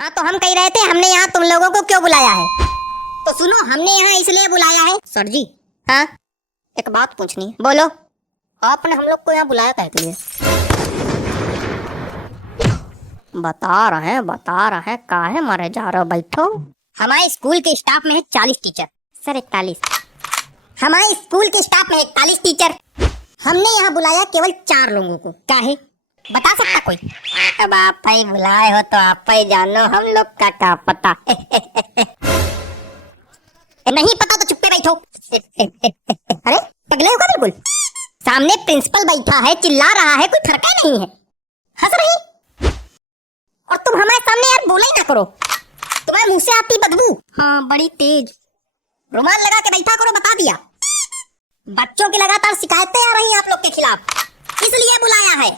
हाँ तो हम कह रहे थे हमने यहाँ तुम लोगों को क्यों बुलाया है। तो सुनो, हमने यहाँ इसलिए बुलाया है। सर जी, हाँ एक बात पूछनी है। बोलो। आपने हम लोग को यहाँ बुलाया कैसे लिए? बता रहे हैं काहे मारे जा रहे हो, बैठो। हमारे स्कूल के स्टाफ में है 40 टीचर। सर 41। हमारे स्कूल के स्टाफ में 41 टीचर। हमने यहाँ बुलाया केवल 4 लोगों को। काहे बता सकता कोई? अब आप ही बुलाए हो तो आप ही जानो, हम लोग का क्या पता। नहीं पता तो चुप्पे बैठो। अरे पगले हो क्या बिल्कुल? सामने प्रिंसिपल बैठा है, चिल्ला रहा है, कोई फर्क नहीं है, हंस रही। और तुम हमारे सामने यार बोला ही ना करो, तुम्हारे मुंह से आती बदबू। हाँ बड़ी तेज। रुमाल लगा के बैठा करो, बता दिया। बच्चों की लगातार शिकायतें आ रही हैं आप लोग के खिलाफ, इसलिए बुलाया है।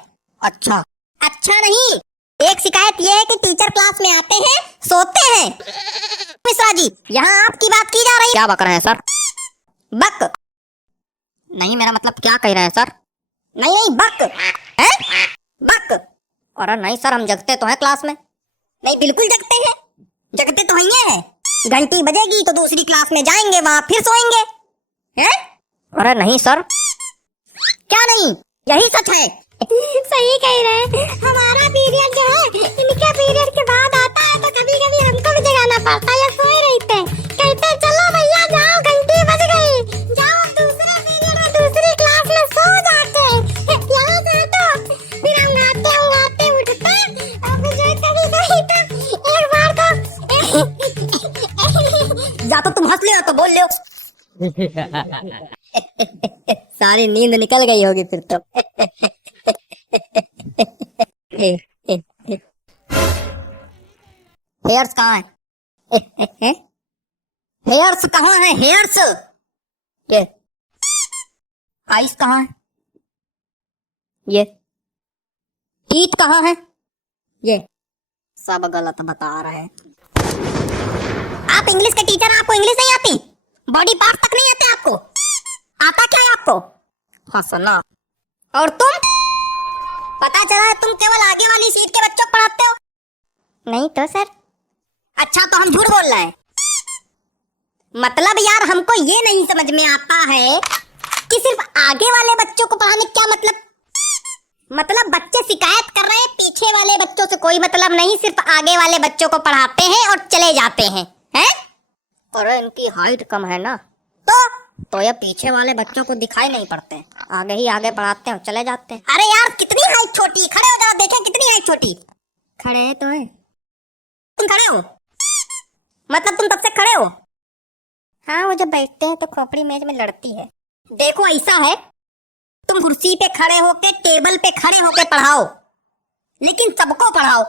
अच्छा अच्छा नहीं, एक शिकायत ये है कि टीचर क्लास में आते हैं, सोते हैं। मिश्रा जी, यहाँ आपकी बात की जा रही है। क्या बक रहे हैं सर? बक नहीं, मेरा मतलब क्या कह रहे हैं सर? नहीं बक है, बक। अरे नहीं सर, हम जगते तो हैं क्लास में। नहीं बिल्कुल जगते हैं, जगते तो हैं। घंटी बजेगी तो दूसरी क्लास में जाएंगे, वहाँ फिर सोएंगे हैं? अरे नहीं सर। क्या नहीं, यही सच है। सही कह रहे हैं। हमारा पीरियड जो है इनके पीरियड के बाद आता है, तो कभी कभी हमको भी जगाना पड़ता है, या सोए रहते हैं। कहते हैं चलो भैया जाओ, घंटी बज गई, जाओ दूसरे पीरियड में दूसरी क्लास में सो जाते हैं। यहाँ से तो फिर हम गाते उठते, अब जो कभी कभी तो एक बार तो या तो तुम हंस ले तो बोल लो। सारी नींद निकल गई होगी फिर तो। हेयर्स कहाँ है? हेयर्स कहाँ है? हेयर्स ये। आइस कहाँ है? ये। टीथ कहाँ है? ये। सब गलत बता रहे हैं। आप इंग्लिश के टीचर, आपको इंग्लिश नहीं आती? बॉडी पार्ट तक नहीं आते आपको? आता क्या है आपको? हंसना। और तुम? पता चला है तुम केवल आगे वाली सीट के बच्चों को पढ़ाते हो। नहीं तो सर। अच्छा तो हम झूठ बोल रहे हैं? मतलब यार हमको ये नहीं समझ में आता है कि सिर्फ आगे वाले बच्चों को पढ़ाने क्या मतलब बच्चे शिकायत कर रहे हैं, पीछे वाले बच्चों से कोई मतलब नहीं, सिर्फ आगे वाले बच्चों को पढ़ाते हैं और चले जाते हैं, हैं? और इनकी हाइट कम है ना, तो ये पीछे वाले बच्चों को दिखाई नहीं पड़ते, आगे ही आगे पढ़ाते हैं और चले जाते हैं। अरे यार कितनी हाइट छोटी, खड़े हो जरा देखें कितनी हाइट छोटी। खड़े हैं तो है। तुम खड़े हो? मतलब तुम तब से खड़े हो? हाँ, वो जब बैठते हैं तो खोपड़ी मेज में लड़ती है। देखो ऐसा है, तुम कुर्सी पे खड़े होके, टेबल पे खड़े होके पढ़ाओ, लेकिन सबको पढ़ाओ।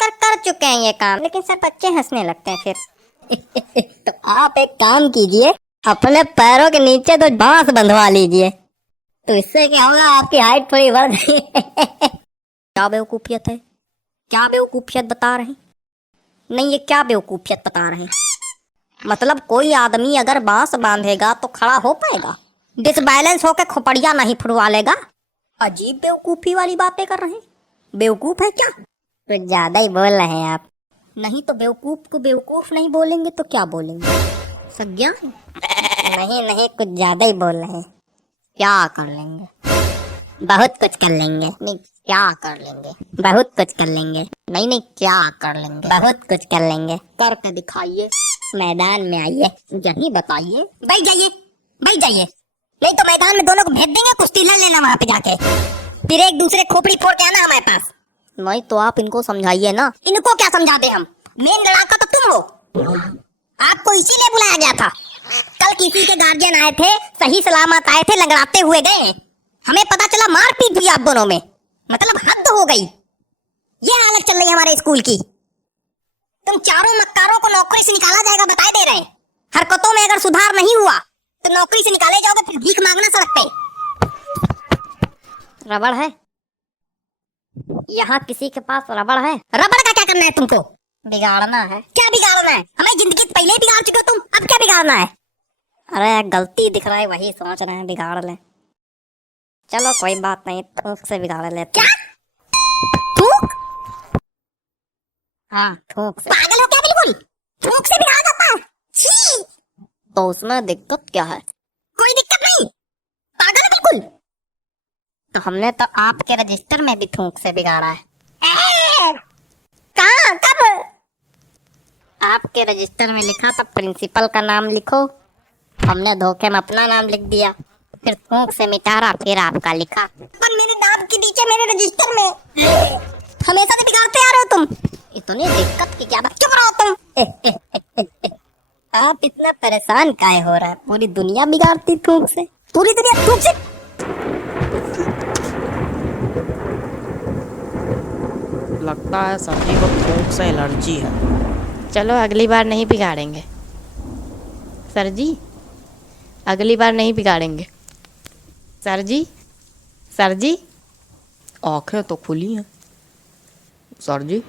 कर चुके हैं ये काम, लेकिन सब बच्चे हंसने लगते हैं फिर। तो आप एक काम कीजिए, अपने पैरों के नीचे तो बांस बंधवा लीजिए, तो इससे क्या होगा, आपकी हाइट थोड़ी बढ़ जाएगी। क्या बेवकूफियत है? क्या बेवकूफियत बता रहे? नहीं, ये क्या बेवकूफियत बता रहे? मतलब कोई आदमी अगर बांस बांधेगा तो खड़ा हो पाएगा, डिसबैलेंस होकर खोपड़िया नहीं फुड़वा लेगा। अजीब बेवकूफी वाली बातें कर रहे हैं। बेवकूफ है क्या? कुछ ज्यादा ही बोल रहे हैं आप। नहीं तो बेवकूफ को बेवकूफ नहीं बोलेंगे तो क्या बोलेंगे? सज्ञान? नहीं, कुछ ज्यादा ही बोल रहे हैं। क्या कर लेंगे? बहुत कुछ कर लेंगे। नहीं क्या कर लेंगे? बहुत कुछ कर लेंगे। नहीं क्या कर लेंगे? बहुत कुछ कर लेंगे। करके दिखाइए, मैदान में आइए, यही बताइए। बैठ जाइए, नहीं तो मैदान में दोनों को भेज देंगे, कुश्ती लड़ लेना वहाँ पे जाके, फिर एक दूसरे खोपड़ी फोड़ के आना हमारे पास। नहीं तो आप इनको समझाइए ना। इनको क्या समझा दे हम? मेन लड़ाका तो तुम हो, आपको इसीलिए बुलाया गया था। कल किसी के गार्जियन आए थे, सही सलामत आए थे, लंगड़ाते हुए गए, हमें पता चला मारपीट हुई आप दोनों में। मतलब हद हो गई, ये हालत चल रही है हमारे स्कूल की। तुम चारों मक्कारों को नौकरी से निकाला जाएगा, बताए दे रहे हैं। हरकतों में अगर सुधार नहीं हुआ तो नौकरी से निकाले जाओगे, फिर भीख मांगना सड़क पे। रबड़ है यहाँ, किसी के पास रबड़ है? रबड़ का क्या करना है तुमको? बिगाड़ना है। क्या बिगाड़ना है? हमें जिंदगी पहले ही बिगाड़ चुके हो तुम, अब क्या बिगाड़ना है? अरे गलती दिख रहा है, वही सोच रहे हैं बिगाड़ ले। चलो कोई बात नहीं, थूक से बिगाड़ लेते। क्या थूक? हाँ, थूक से। पागल हो क्या बिल्कुल? थूक से बिगाड़ जाता है? छी! तो उसमें दिक्कत क्या है? कोई दिक्कत नहीं। पागल है बिल्कुल। तो हमने तो आपके रजिस्टर में भी थूक से बिगाड़ा है। कहाँ? कब? आपके रजिस्टर में लिखा था प्रिंसिपल का नाम लिखो, हमने धोखे में अपना नाम लिख दिया, फिर थूक से मिटारा, फिर आपका लिखा। पर मेरे नाम के नीचे मेरे रजिस्टर में हमेशा से बिगाड़ते आ रहे हो तुम। इतनी दिक्कत की क्या बात? चुप रहो तुम। आप इतना परेशान काहे हो रहा है? पूरी दुनिया बिगाड़ती थूक से, पूरी दुनिया थूक से। लगता है सभी को थूक से एलर्जी है। चलो अगली बार नहीं बिगाड़ेंगे सर जी, अगली बार नहीं बिगाड़ेंगे सर जी। सर जी, आंखें तो खुली हैं सर जी।